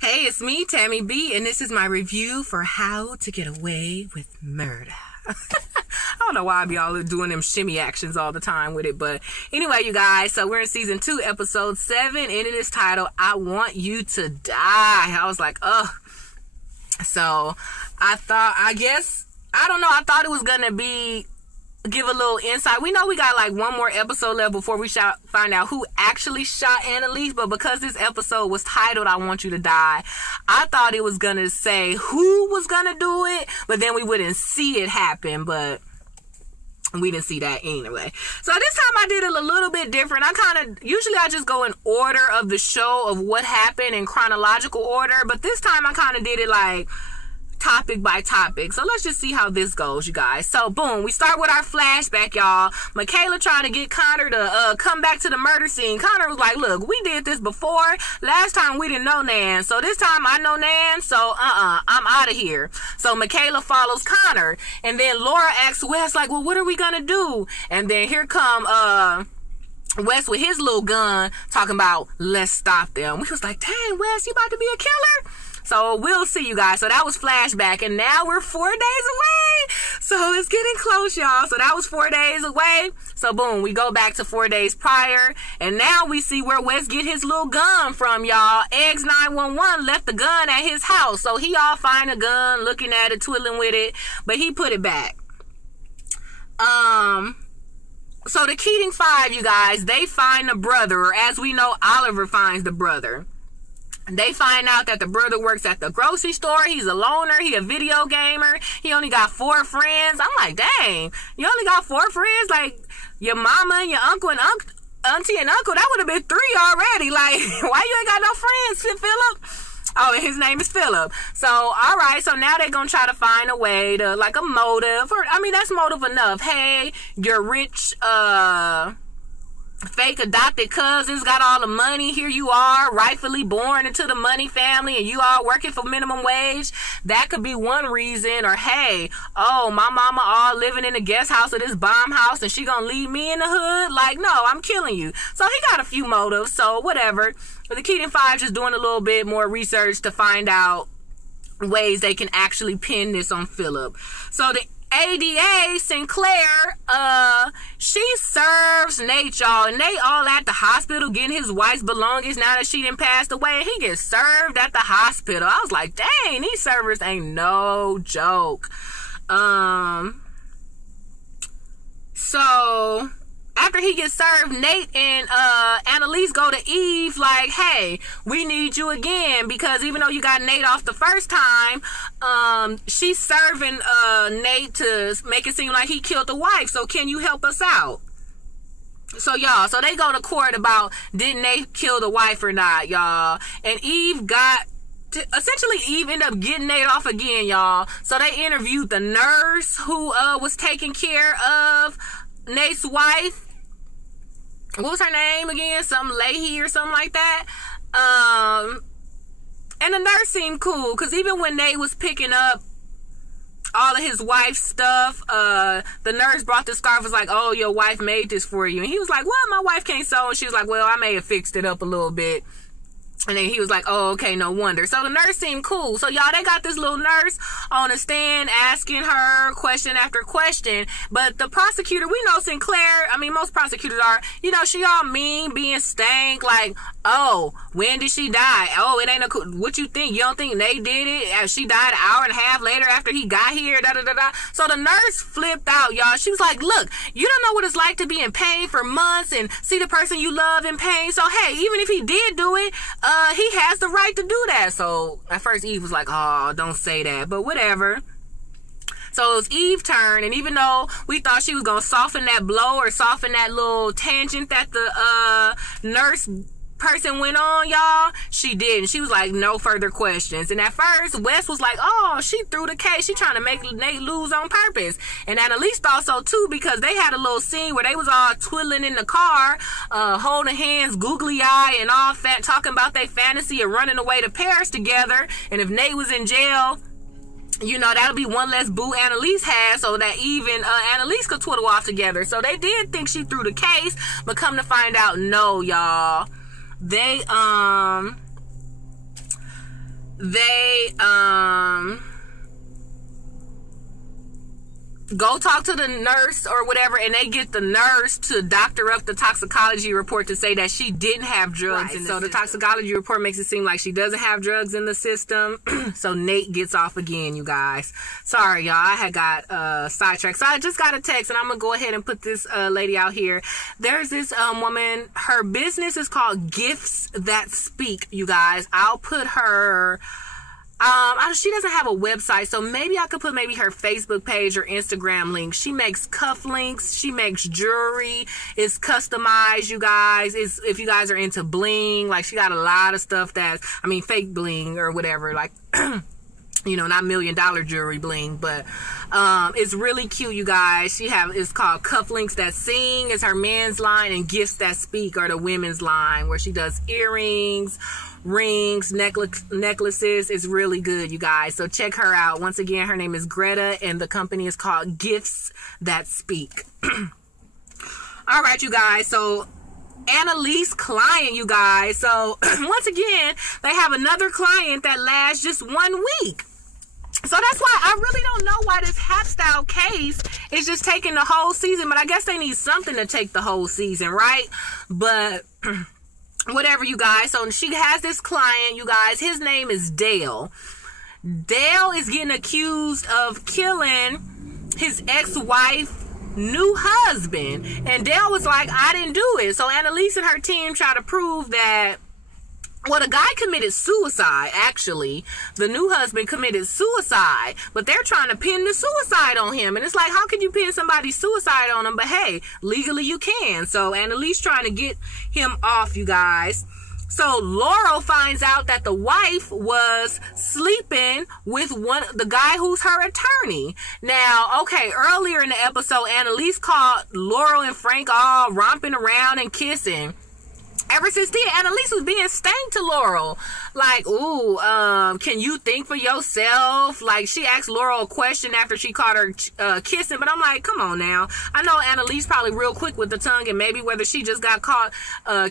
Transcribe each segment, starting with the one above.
Hey, it's me, Tammy B, and this is my review for How to Get Away with Murder. I don't know why I be all doing them shimmy actions all the time with it, but anyway, you guys, so we're in season 2, episode 7, and it is titled, I Want You to Die. I was like, ugh. So I thought, I thought it was gonna be, give a little insight. We know we got like one more episode left before we find out who actually shot Annalise, but because this episode was titled I Want You to Die, I thought it was gonna say who was gonna do it, but then we wouldn't see it happen, but we didn't see that anyway. So this time I did it a little bit different. Usually I just go in order of the show of what happened in chronological order, but this time I kind of did it like topic by topic. So let's just see how this goes, you guys. So boom, we start with our flashback, y'all. Michaela trying to get Connor to come back to the murder scene. Connor was like, look, we did this before. Last time we didn't know Nan, so this time I know Nan, so I'm out of here. So Michaela follows Connor, and then Laura asks Wes like, well, what are we gonna do? And then here come Wes with his little gun talking about, let's stop them. We was like, dang, Wes, you about to be a killer? So we'll see, you guys. So that was flashback, and now we're 4 days away. So it's getting close, y'all. So that was 4 days away. So boom, we go back to 4 days prior, and now we see where Wes get his little gun from, y'all. Eggs 911 left the gun at his house. So he all find a gun, looking at it, twiddling with it, but he put it back. So the Keating 5, you guys, they find the brother, or as we know, Oliver finds the brother. They find out that the brother works at the grocery store. He's a loner. He a video gamer. He only got 4 friends. I'm like, dang, you only got 4 friends? Like, your mama and your uncle and auntie and uncle, that would have been 3 already. Like, why you ain't got no friends, Philip? Oh, and his name is Philip. So, all right. So now they're going to try to find a way to, like, a motive. Or, I mean, that's motive enough. Hey, you're rich, fake adopted cousins got all the money. Here you are, rightfully born into the money family, and you all working for minimum wage. That could be one reason. Or hey, oh, my mama all living in the guest house of this bomb house, and she gonna leave me in the hood? Like, no, I'm killing you. So he got a few motives. So whatever. But the Keating 5 just doing a little bit more research to find out ways they can actually pin this on Philip. So the ADA Sinclair, she serves Nate, y'all, and Nate all at the hospital getting his wife's belongings now that she done passed away, and he gets served at the hospital. I was like, dang, these servers ain't no joke. So after he gets served, Nate and Annalise go to Eve like, hey, we need you again, because even though you got Nate off the first time, she's serving Nate to make it seem like he killed the wife. So can you help us out? So y'all, so they go to court about did Nate kill the wife or not, y'all. And Eve essentially Eve ended up getting Nate off again, y'all. So they interviewed the nurse who was taking care of Nate's wife. What was her name again? Some Leahy or something like that. And the nurse seemed cool, because even when Nate was picking up all of his wife's stuff, the nurse brought the scarf, was like, oh, your wife made this for you. And he was like, well, my wife can't sew. And she was like, well, I may have fixed it up a little bit. And then he was like, oh, okay, no wonder. So the nurse seemed cool. So y'all, they got this little nurse on the stand asking her question after question. But the prosecutor, we know Sinclair, I mean, most prosecutors are, you know, she all mean, being stank, like, oh, when did she die? Oh, it ain't what you think? You don't think Nate did it? She died an hour and a half later after he got here, da-da-da-da. So the nurse flipped out, y'all. She was like, look, you don't know what it's like to be in pain for months and see the person you love in pain. So, hey, even if he did do it, he has the right to do that. So at first Eve was like, oh, don't say that, but whatever. So it was Eve's turn, and even though we thought she was gonna soften that blow or soften that little tangent that the nurse person went on, y'all, she didn't. She was like, no further questions. And at first Wes was like, oh, she threw the case, she trying to make Nate lose on purpose. And Annalise thought so too, because they had a little scene where they was all twiddling in the car, holding hands, googly eye, and all talking about their fantasy of running away to Paris together. And if Nate was in jail, you know, that'll be one less boo Annalise has, so that even Annalise could twiddle off together. So they did think she threw the case, but come to find out, no, y'all. They they go talk to the nurse or whatever, and they get the nurse to doctor up the toxicology report to say that she didn't have drugs. And so the toxicology report makes it seem like she doesn't have drugs in the system. So Nate gets off again, you guys. Sorry, y'all. I had got sidetracked. So I just got a text, and I'm going to go ahead and put this lady out here. There's this woman. Her business is called Gifts That Speak, you guys. I'll put her... she doesn't have a website, so maybe I could put maybe her Facebook page or Instagram link. She makes cufflinks. She makes jewelry. It's customized, you guys. If you guys are into bling, like she got a lot of stuff that's, I mean, fake bling or whatever, like, you know, not $1 million jewelry bling, but it's really cute, you guys. It's called Cufflinks That Sing is her men's line, and Gifts That Speak are the women's line, where she does earrings, rings, necklaces. Is really good, you guys. So check her out. Once again, her name is Greta, and the company is called Gifts That Speak. All right, you guys. So Annalise client, you guys. So once again, they have another client that lasts just 1 week. So that's why I really don't know why this Hap Style case is just taking the whole season. But I guess they need something to take the whole season, right? But whatever, you guys. So she has this client, you guys. His name is Dale. Dale is getting accused of killing his ex-wife new husband, and Dale was like, I didn't do it. So Annalise and her team try to prove that, well, the guy committed suicide. Actually, the new husband committed suicide, but they're trying to pin the suicide on him. And it's like, how can you pin somebody's suicide on him? But hey, legally you can. So Annalise trying to get him off, you guys. So Laurel finds out that the wife was sleeping with the guy who's her attorney. Now, okay, earlier in the episode, Annalise caught Laurel and Frank all romping around and kissing. Ever since then, Annalise was being stank to Laurel. Like, ooh, can you think for yourself? Like, she asked Laurel a question after she caught her kissing. But I'm like, come on now. I know Annalise probably real quick with the tongue. And maybe whether she just got caught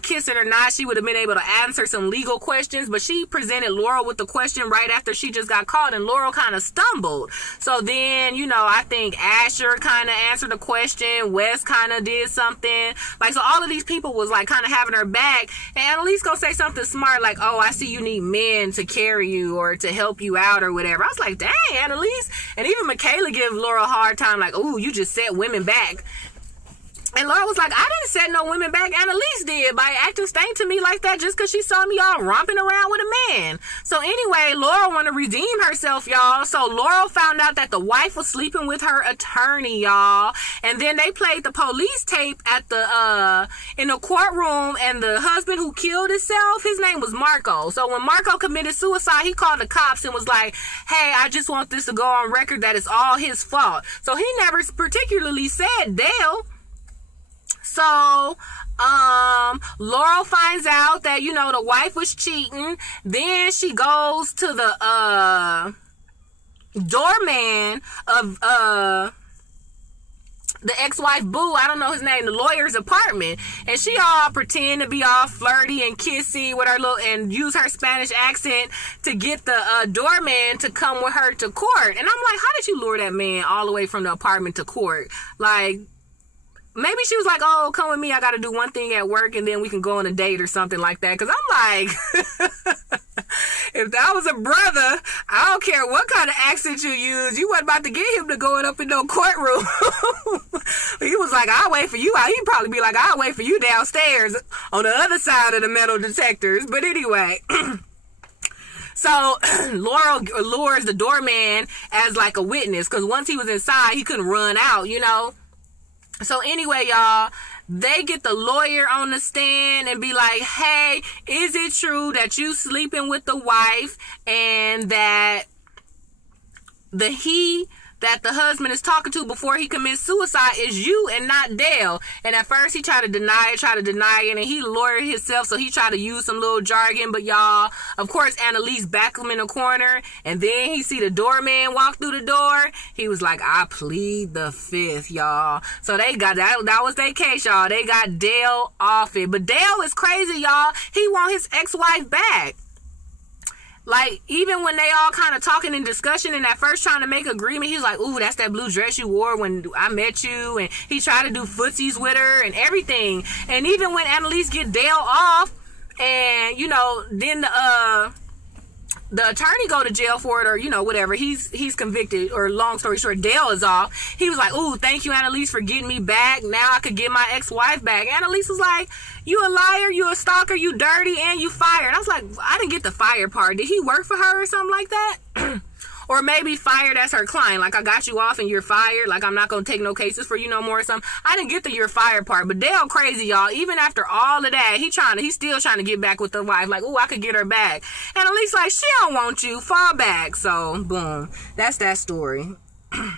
kissing or not, she would have been able to answer some legal questions. But she presented Laurel with the question right after she just got caught. And Laurel kind of stumbled. So then, you know, I think Asher kind of answered the question. Wes kind of did something. Like, so all of these people was like kind of having her back. And Annalise gonna say something smart like, oh, I see you need men to carry you or to help you out or whatever. I was like, dang, Annalise. And even Michaela give Laura a hard time like, oh, you just set women back. And Laura was like, I didn't set no women back. Annalise did by acting stank to me like that just because she saw me all romping around with a man. So anyway, Laura want to redeem herself, y'all. So Laurel found out that the wife was sleeping with her attorney, y'all. And then they played the police tape at the in the courtroom, and the husband who killed himself, his name was Marco. So when Marco committed suicide, he called the cops and was like, hey, I just want this to go on record that it's all his fault. So he never particularly said Dale. So, Laurel finds out that, you know, the wife was cheating. Then she goes to the, doorman of, the ex-wife Boo, I don't know his name, the lawyer's apartment. And she all pretend to be all flirty and kissy with her and use her Spanish accent to get the doorman to come with her to court. And I'm like, how did you lure that man all the way from the apartment to court? Like, maybe she was like, oh, come with me. I got to do one thing at work and then we can go on a date or something like that. Because I'm like, if that was a brother, I don't care what kind of accent you use. You wasn't about to get him to going up in no courtroom. He was like, I'll wait for you. He'd probably be like, I'll wait for you downstairs on the other side of the metal detectors. But anyway. So Laurel lures the doorman as like a witness. Because once he was inside, he couldn't run out, you know. So anyway, y'all, they get the lawyer on the stand and be like, hey, is it true that you sleeping with the wife and that the husband is talking to before he commits suicide is you and not Dale? And at first he tried to deny it, and he lawyered himself, so he tried to use some little jargon. But y'all, of course, Annalise backed him in the corner, and then he see the doorman walk through the door. He was like, I plead the fifth, y'all. So they got that was their case, y'all. They got Dale off it. But Dale is crazy, y'all. He want his ex-wife back. Like, even when they all kind of talking in discussion and at first trying to make agreement, he's like, ooh, that's that blue dress you wore when I met you. And he tried to do footsies with her and everything. And even when Annalise get Dale off and, you know, then the attorney go to jail for it, or, you know, whatever, he's convicted, or long story short, Dale is off. He was like, ooh, thank you, Annalise, for getting me back. Now I could get my ex-wife back. Annalise was like, you a liar, you a stalker, you dirty, and you fired. I was like, I didn't get the fired part. Did he work for her or something like that? Or maybe fired as her client, like, I got you off and you're fired, like, I'm not gonna take no cases for you no more or something. I didn't get the you're fired part, but Dale crazy, y'all. Even after all of that, he's still trying to get back with the wife, like, ooh, I could get her back. And at least, like, she don't want you, fall back. So, boom, that's that story. Like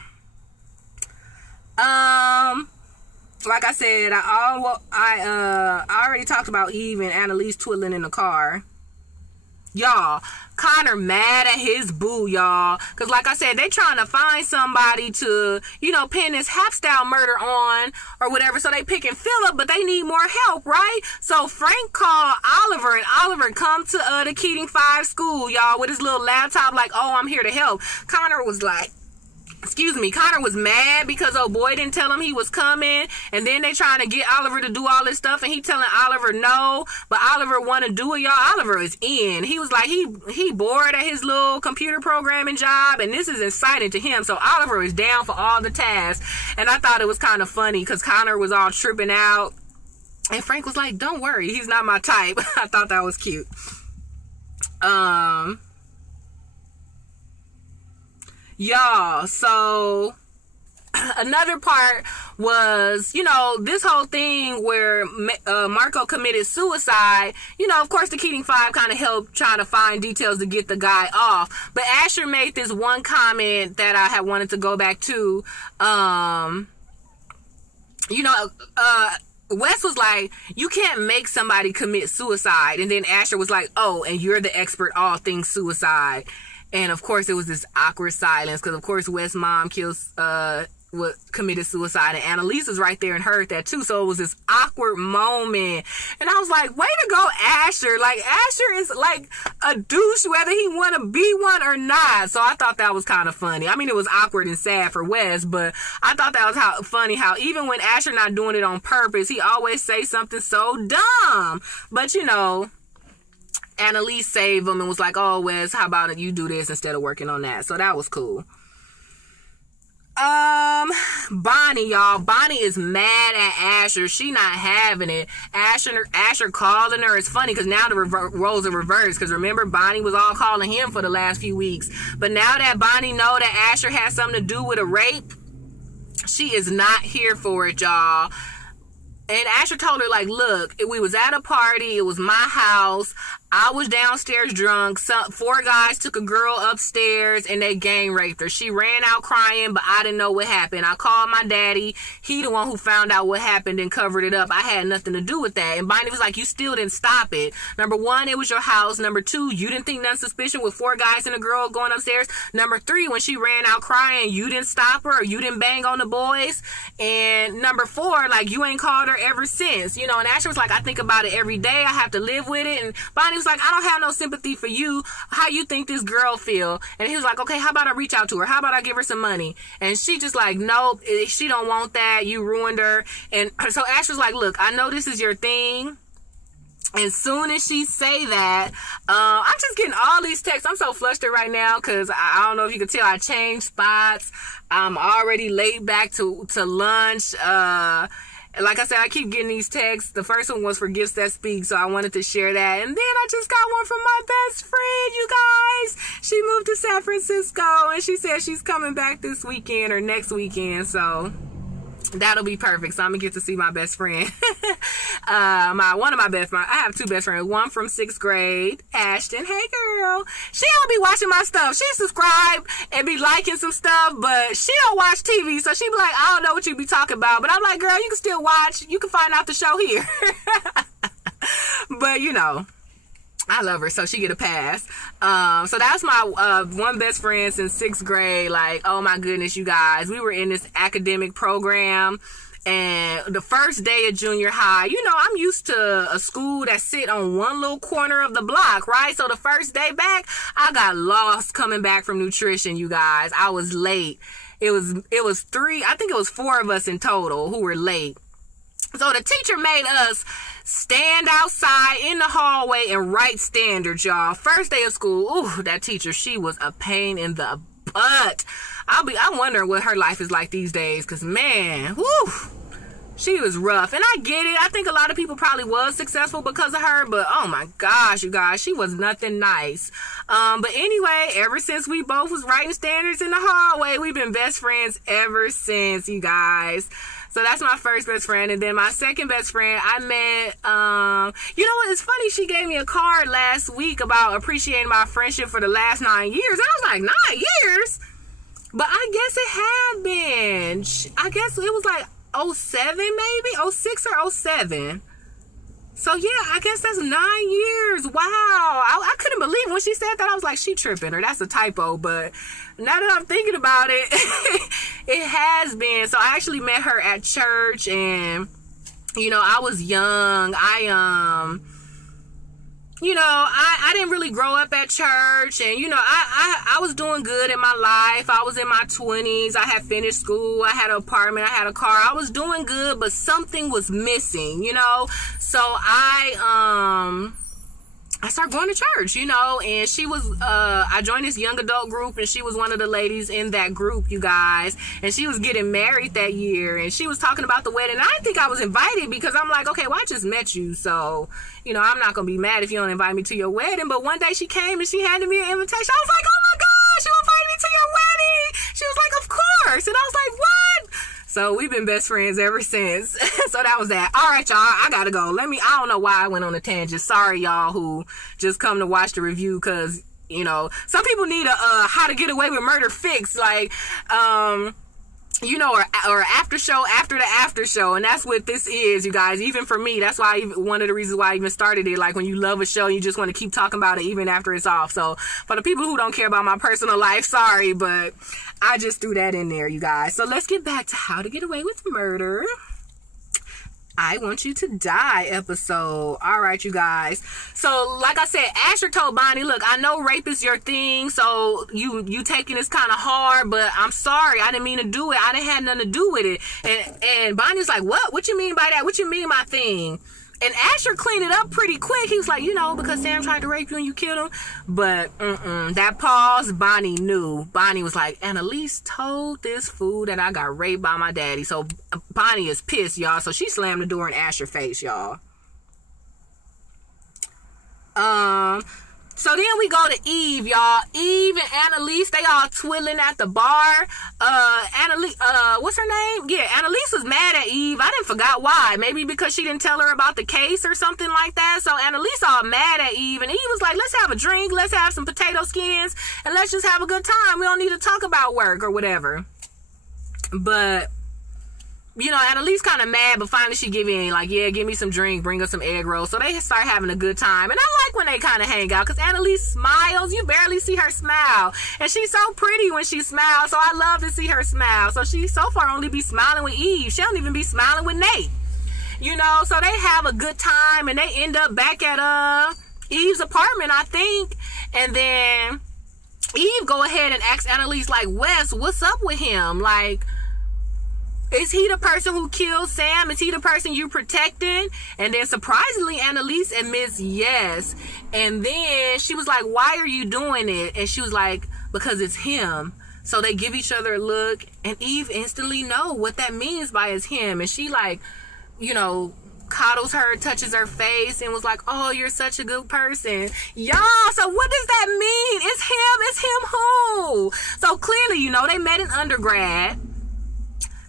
I said, I already talked about Eve and Annalise twiddling in the car. Y'all, Connor mad at his boo, y'all. Because like I said, they trying to find somebody to, you know, pin this Hapstyle murder on or whatever. So they picking Philip, but they need more help, right? So Frank called Oliver, and Oliver come to the Keating 5 school, y'all, with his little laptop like, oh, I'm here to help. Connor was like, Connor was mad because old boy didn't tell him he was coming, and then they trying to get Oliver to do all this stuff, and he telling Oliver no, but Oliver want to do it, y'all. Oliver is in. He was like, he bored at his little computer programming job, and this is exciting to him, so Oliver is down for all the tasks. And I thought it was kind of funny because Connor was all tripping out, and Frank was like, don't worry, he's not my type. I thought that was cute. Y'all, so another part was, you know, this whole thing where Marco committed suicide. You know, of course, the Keating 5 kind of helped trying to find details to get the guy off. But Asher made this one comment that I had wanted to go back to. You know, Wes was like, you can't make somebody commit suicide. And then Asher was like, oh, and you're the expert all things suicide. And of course, it was this awkward silence because, of course, Wes' mom committed suicide, and Annalise was right there and heard that too. So it was this awkward moment, and I was like, "Way to go, Asher!" Like, Asher is like a douche, whether he want to be one or not. So I thought that was kind of funny. I mean, it was awkward and sad for Wes, but I thought that was funny how even when Asher not doing it on purpose, he always say something so dumb. But you know, Annalise saved him and was like, oh, Wes, how about it? You do this instead of working on that. So that was cool. Bonnie, y'all. Bonnie is mad at Asher. She not having it. Asher calling her. It's funny because now the roles are reversed. Because remember, Bonnie was all calling him for the last few weeks. But now that Bonnie know that Asher has something to do with a rape, she is not here for it, y'all. And Asher told her, like, look, we was at a party. It was my house. I was downstairs drunk. 4 guys took a girl upstairs and they gang raped her. She ran out crying, but I didn't know what happened. I called my daddy. He the one who found out what happened and covered it up. I had nothing to do with that. And Bonnie was like, you still didn't stop it. Number 1, it was your house. Number 2, you didn't think nothing suspicious with 4 guys and a girl going upstairs. Number 3, when she ran out crying, you didn't stop her or you didn't bang on the boys. And number 4, like, you ain't called her ever since. You know, and Asher was like, I think about it every day. I have to live with it. And Bonnie was like, I don't have no sympathy for you. How you think this girl feel? And he was like, okay, how about I reach out to her? How about I give her some money? And she just like, nope, she don't want that. You ruined her. And so Asher's like, look, I know this is your thing. And soon as she say that, I'm just getting all these texts. I'm so flustered right now because I don't know if you can tell, I changed spots. I'm already late back to lunch. Like I said, I keep getting these texts. The first one was for Gifts That Speak, so I wanted to share that. And then I just got one from my best friend, you guys. She moved to San Francisco, and she said she's coming back this weekend or next weekend, so that'll be perfect. So I'm gonna get to see my best friend. One of my best friends. I have 2 best friends. One from 6th grade, Ashton. Hey, girl. She don't be watching my stuff. She subscribe and be liking some stuff, but she don't watch TV. So she be like, I don't know what you be talking about. But I'm like, girl, you can still watch. You can find out the show here. But, you know, I love her, so she get a pass. So that's my one best friend since 6th grade. Like, oh my goodness, you guys. We were in this academic program, And the first day of junior high, you know, I'm used to a school that sit on one little corner of the block, right? So the first day back, I got lost coming back from nutrition, you guys. I was late. It was I think it was 4 of us in total who were late. So the teacher made us stand outside in the hallway and write standards, y'all. First day of school, ooh, that teacher, she was a pain in the butt. I'm wondering what her life is like these days, because, man, whoo, she was rough. And I get it. I think a lot of people probably was successful because of her, but oh my gosh, you guys, she was nothing nice. But anyway, ever since we both was writing standards in the hallway, we've been best friends ever since, you guys. So that's my first best friend. And then my second best friend, I met, you know what? It's funny. She gave me a card last week about appreciating my friendship for the last 9 years. And I was like, 9 years? But I guess it had been. I guess it was like 07 maybe? 06 or 07. So yeah, I guess that's 9 years. Wow. I couldn't believe it. When she said that, I was like, she tripping, or that's a typo. But now that I'm thinking about it, it has been. So I actually met her at church, and you know, I was young. You know, I didn't really grow up at church, and you know, I was doing good in my life. I was in my 20s. I had finished school. I had an apartment. I had a car. I was doing good, but something was missing, you know. So I started going to church, you know, and she was, I joined this young adult group, and she was one of the ladies in that group, you guys, and she was getting married that year, and she was talking about the wedding. I didn't think I was invited, because I'm like, okay, well, I just met you, so, you know, I'm not going to be mad if you don't invite me to your wedding. But one day she came and she handed me an invitation. I was like, oh my gosh, you invited me to your wedding? She was like, of course. And I was like, what? So we've been best friends ever since. So that was that. All right, y'all, I gotta go. I don't know why I went on a tangent. Sorry, y'all who just come to watch the review, because, you know, some people need a how to get away with murder fix, like, you know, or after show after the after show. And that's what this is, you guys. Even for me, that's why one of the reasons why I even started it. Like, when you love a show, you just want to keep talking about it even after it's off. So for the people who don't care about my personal life, sorry, but I just threw that in there, you guys. So let's get back to How to Get Away with Murder. I Want You to Die episode. All right, you guys. So, like I said, Asher told Bonnie, look, I know rape is your thing, so you taking this kind of hard, but I'm sorry, I didn't mean to do it. I didn't have nothing to do with it. And Bonnie's like, what? What you mean by that? What you mean my thing? And Asher cleaned it up pretty quick. He was like, you know, because Sam tried to rape you and you killed him. But that pause, Bonnie knew. Bonnie was like, Annalise told this fool that I got raped by my daddy. So Bonnie is pissed, y'all. So she slammed the door in Asher's face, y'all. So then we go to Eve, y'all. Eve and Annalise, they all twirling at the bar. Annalise, what's her name? Yeah, Annalise was mad at Eve. I didn't forgot why. Maybe because she didn't tell her about the case or something like that. So Annalise all mad at Eve, and Eve was like, let's have a drink, let's have some potato skins, and let's just have a good time. We don't need to talk about work or whatever. But you know, Annalise kind of mad, but finally she give in, like, yeah, give me some drink, bring us some egg rolls. So they start having a good time. And I like when they kind of hang out, because Annalise smiles. You barely see her smile. And she's so pretty when she smiles, so I love to see her smile. So she so far only be smiling with Eve. She don't even be smiling with Nate. You know, so they have a good time, and they end up back at Eve's apartment, I think. And then Eve go ahead and ask Annalise, like, Wes, what's up with him? Like, is he the person who killed Sam? Is he the person you protecting? And then surprisingly, Annalise admits yes. And then she was like, why are you doing it? And she was like, because it's him. So they give each other a look, and Eve instantly know what that means by it's him. And she, like, you know, coddles her, touches her face, and was like, oh, you're such a good person. Y'all, so what does that mean? It's him. It's him who? So clearly, you know, they met in undergrad.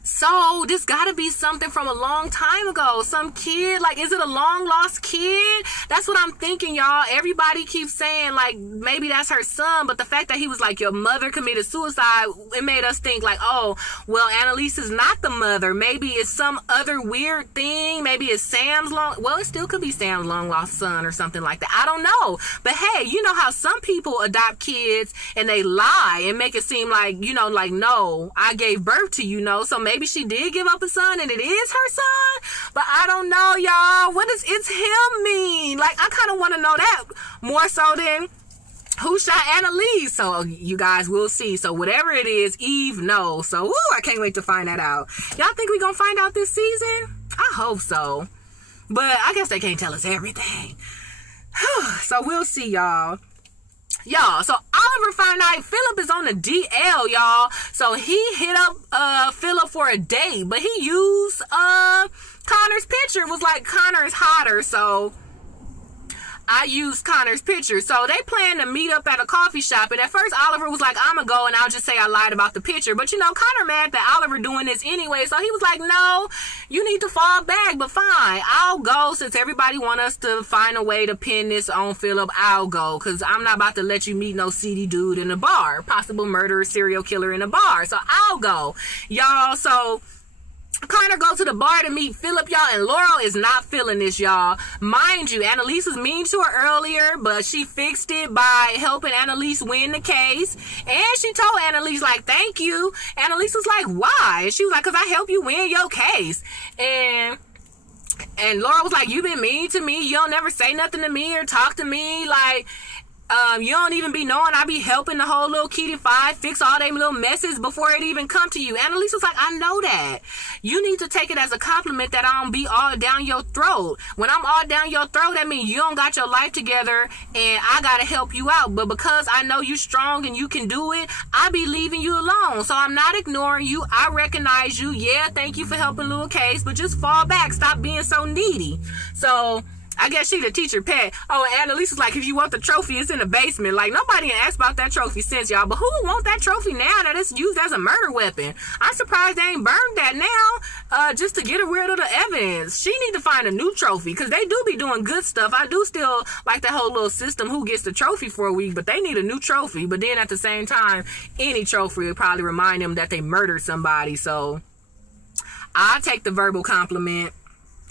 So this gotta be something from a long time ago. Some kid, like, is it a long lost kid? That's what I'm thinking, y'all. Everybody keeps saying, like, maybe that's her son, but the fact that he was like, your mother committed suicide, it made us think, like, oh, well, Annalise is not the mother. Maybe it's some other weird thing. Maybe it's well, it still could be Sam's long lost son or something like that. I don't know. But hey, you know how some people adopt kids and they lie and make it seem like, you know, like, no, I gave birth to you, know, so maybe she did give up a son and it is her son. But I don't know, y'all. What does it's him mean? Like, I kind of want to know that more so than who shot Annalise. So you guys will see. So whatever it is, Eve knows. So I can't wait to find that out. Y'all think we gonna find out this season? I hope so. But I guess they can't tell us everything. So we'll see, y'all. So Oliver found out Philip is on the DL, y'all. So he hit up Philip for a date, but he used Connor's picture. It was like, Connor is hotter, so I used Connor's picture. So they planned to meet up at a coffee shop. And at first, Oliver was like, I'm going to go and I'll just say I lied about the picture. But, you know, Connor mad that Oliver doing this anyway. So he was like, no, you need to fall back. But fine, I'll go. Since everybody want us to find a way to pin this on Philip, I'll go. Because I'm not about to let you meet no seedy dude in a bar. Possible murderer, serial killer in a bar. So I'll go. Y'all, so Connor goes to the bar to meet Philip, y'all, and Laurel is not feeling this, y'all. Mind you, Annalise was mean to her earlier, but she fixed it by helping Annalise win the case. And she told Annalise, like, thank you. Annalise was like, why? And she was like, because I helped you win your case. And Laura was like, you been mean to me. You don't never say nothing to me or talk to me. Like, you don't even be knowing I be helping the whole little Kitty Five fix all them little messes before it even come to you. Annalise was like, I know that. You need to take it as a compliment that I don't be all down your throat. When I'm all down your throat, that means you don't got your life together and I gotta help you out. But because I know you strong and you can do it, I be leaving you alone. So I'm not ignoring you. I recognize you. Yeah, thank you for helping little case, but just fall back. Stop being so needy. So I guess she the teacher pet. Oh, and Annalise is like, if you want the trophy, it's in the basement. Like, nobody asked about that trophy since, y'all. But who would want that trophy now that it's used as a murder weapon? I'm surprised they ain't burned that now, just to get rid of the evidence. She need to find a new trophy, because they do be doing good stuff. I do still like that whole little system, who gets the trophy for a week, but they need a new trophy. But then at the same time, any trophy would probably remind them that they murdered somebody. So I'll take the verbal compliment.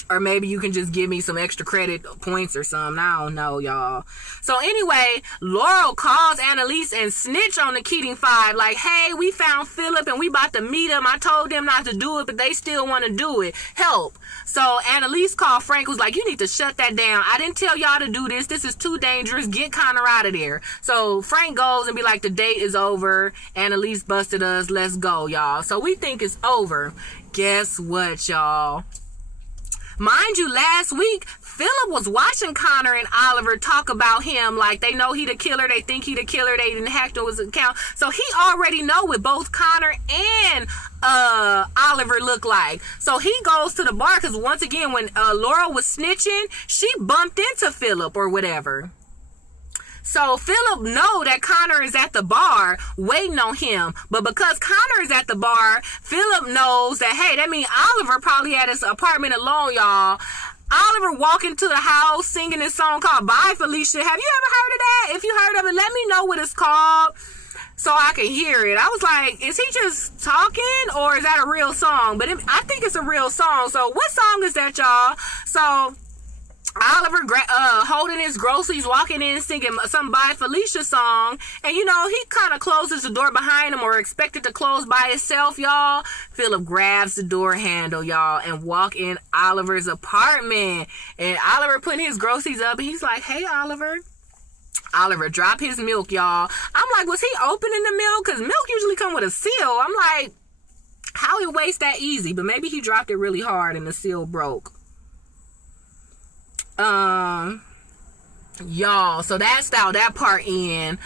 Or maybe you can just give me some extra credit points or something. I don't know, y'all. So anyway, Laurel calls Annalise and snitch on the Keating Five. Like, hey, we found Philip and we about to meet him. I told them not to do it, but they still want to do it. Help. So Annalise called Frank, was like, you need to shut that down. I didn't tell y'all to do this. This is too dangerous. Get Connor out of there. So Frank goes and be like, the date is over. Annalise busted us. Let's go, y'all. So we think it's over. Guess what, y'all? Mind you, last week, Philip was watching Connor and Oliver talk about him. Like, they know he the killer. They think he the killer. They didn't hack to his account. So he already know what both Connor and Oliver look like. So he goes to the bar because, once again, when Laura was snitching, she bumped into Philip or whatever. So Philip know that Connor is at the bar waiting on him. But because Connor is at the bar, Philip knows that, hey, that means Oliver probably at his apartment alone, y'all. Oliver walking to the house singing this song called Bye Felicia. Have you ever heard of that? If you heard of it, let me know what it's called so I can hear it. I was like, is he just talking or is that a real song? But I think it's a real song. So what song is that, y'all? So Oliver holding his groceries, walking in, singing some Bye Felicia song. And, you know, he kind of closes the door behind him, or expected to close by itself, y'all. Philip grabs the door handle, y'all, and walk in Oliver's apartment. And Oliver putting his groceries up, and he's like, hey, Oliver. Oliver drop his milk, y'all. I'm like, was he opening the milk? Because milk usually come with a seal. I'm like, how he waste that easy? But maybe he dropped it really hard and the seal broke. Y'all, so that's how that part in.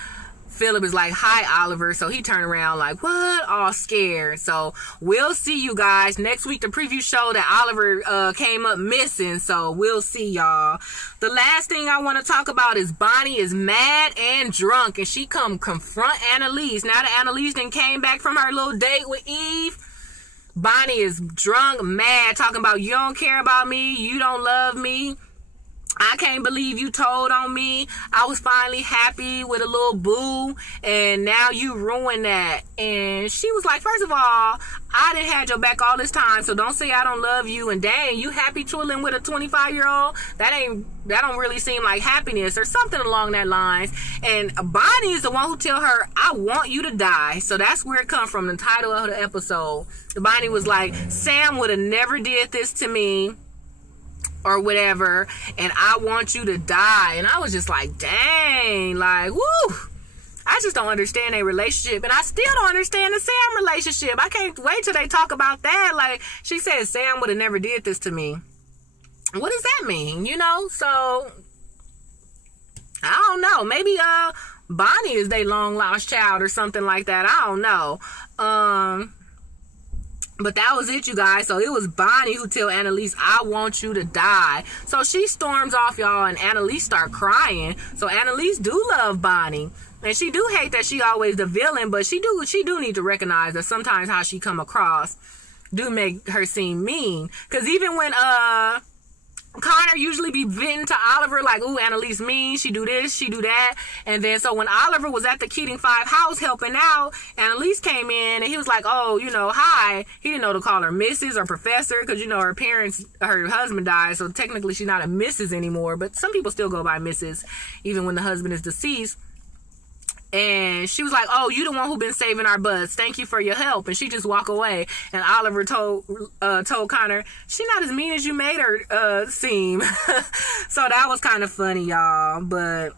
Philip is like, hi, Oliver. So he turned around like, what? All scared. So we'll see you guys next week. The preview show that Oliver came up missing. So we'll see, y'all. The last thing I want to talk about is Bonnie is mad and drunk, and she come confront Annalise. Now that Annalise then came back from her little date with Eve, Bonnie is drunk, mad, talking about, you don't care about me, you don't love me. I can't believe you told on me. I was finally happy with a little boo, and now you ruined that. And she was like, first of all, I didn't had your back all this time, so don't say I don't love you. And dang, you happy chilling with a 25-year-old? That don't really seem like happiness, or something along that lines. And Bonnie is the one who tell her, I want you to die. So that's where it come from, the title of the episode. Bonnie was like, Sam would have never did this to me, or whatever, and I want you to die. And I was just like, dang, like, woo. I just don't understand their relationship, and I still don't understand the Sam relationship. I can't wait till they talk about that. Like, she said Sam would have never did this to me. What does that mean? You know, so I don't know. Maybe Bonnie is their long lost child or something like that. I don't know. But that was it, you guys. So it was Bonnie who tell Annalise, I want you to die. So she storms off, y'all, and Annalise start crying. So Annalise do love Bonnie. And she do hate that she always the villain, but she do need to recognize that sometimes how she come across do make her seem mean. Because even when Connor usually be venting to Oliver like, ooh, Annalise mean, she do this, she do that. And then so when Oliver was at the Keating 5 house helping out, Annalise came in and he was like, oh, you know, hi. He didn't know to call her Mrs. or Professor because, you know, her husband died, so technically she's not a Mrs. anymore, but some people still go by Mrs. even when the husband is deceased. And she was like, oh, you the one who been saving our butts. Thank you for your help. And she just walk away. And Oliver told Connor, she not as mean as you made her seem. So that was kind of funny, y'all. But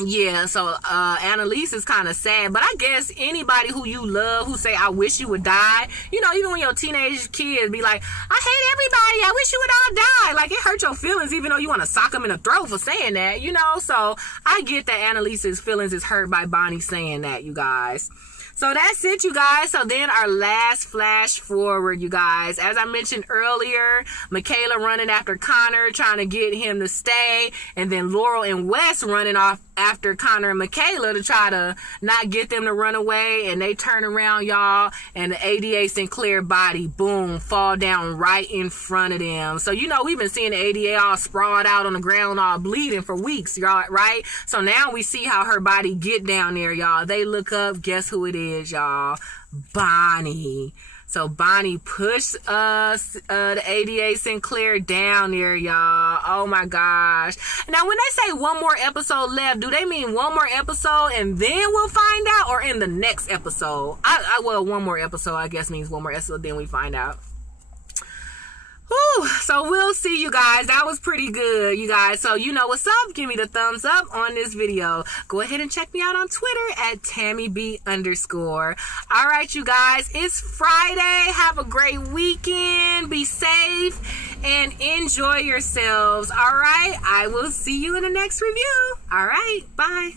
yeah, so Annalise is kind of sad. But I guess anybody who you love who say, I wish you would die, you know, even when your teenage kids be like, I hate everybody, I wish you would all die. Like, it hurt your feelings even though you want to sock them in the throat for saying that, you know. So I get that Annalise's feelings is hurt by Bonnie saying that, you guys. So that's it, you guys. So then our last flash forward, you guys. As I mentioned earlier, Michaela running after Connor, trying to get him to stay. And then Laurel and Wes running off after Connor and Michaela to try to not get them to run away. And they turn around, y'all. And the ADA Sinclair body, boom, fall down right in front of them. So, you know, we've been seeing the ADA all sprawled out on the ground, all bleeding for weeks, y'all, right? So now we see how her body get down there, y'all. They look up, guess who it is, y'all? Bonnie. So Bonnie pushed the ADA Sinclair down there, y'all. Oh my gosh. Now when they say one more episode left, do they mean one more episode and then we'll find out, or in the next episode? Well, one more episode I guess means one more episode, then we find out. Whew, so we'll see, you guys. That was pretty good, you guys. So you know what's up. Give me the thumbs up on this video. Go ahead and check me out on Twitter at TammyB_. All right, you guys. It's Friday. Have a great weekend. Be safe and enjoy yourselves. All right. I will see you in the next review. All right. Bye.